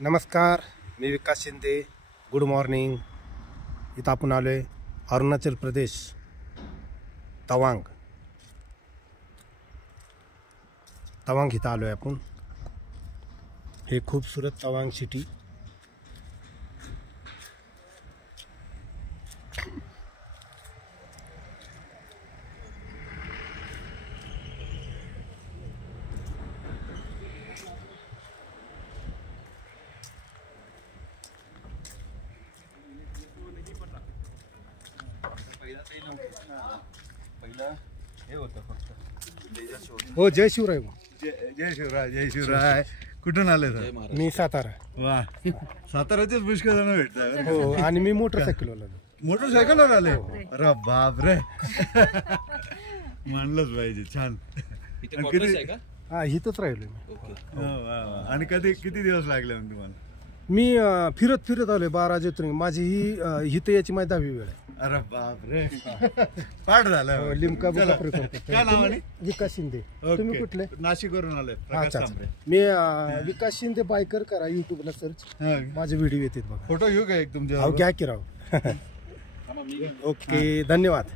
नमस्कार, मी Vikas Shinde. Good morning. इथं आपण आलो आहे अरुणाचल प्रदेश, तवांग इथं आलो आहे आपण. हे खूबसूरत तवांग सिटी. हो, जय शिवराय. जय शिवराय. जय शिवराय. कुठून आले सर? मी सातारा. वा, साताराचेच पुष्कळ जण भेटतात. हो, आणि मी मोटरसायकलवाला. मोटरसायकलवर आले? अरे बाप रे. मानलंच पाहिजे. छान. हा, इथंच राहिलो मी. आणि किती दिवस लागले मग तुम्हाला? मी फिरत आलोय 12 ज्योतिर्लिंग. माझी ही इथं याची माझी 10वी वेळ आहे. अरे बाप रे. पाठ झालं. लिमका काय नाव आहे? विकास शिंदे. तुम्ही कुठले? नाशिक वरून आले. मी विकास शिंदे बायकर करा युट्यूबला सर्च. माझे व्हिडिओ येतात बघा. फोटो घेऊ का एक तुमच्या? घ्या की राव. ओके, धन्यवाद.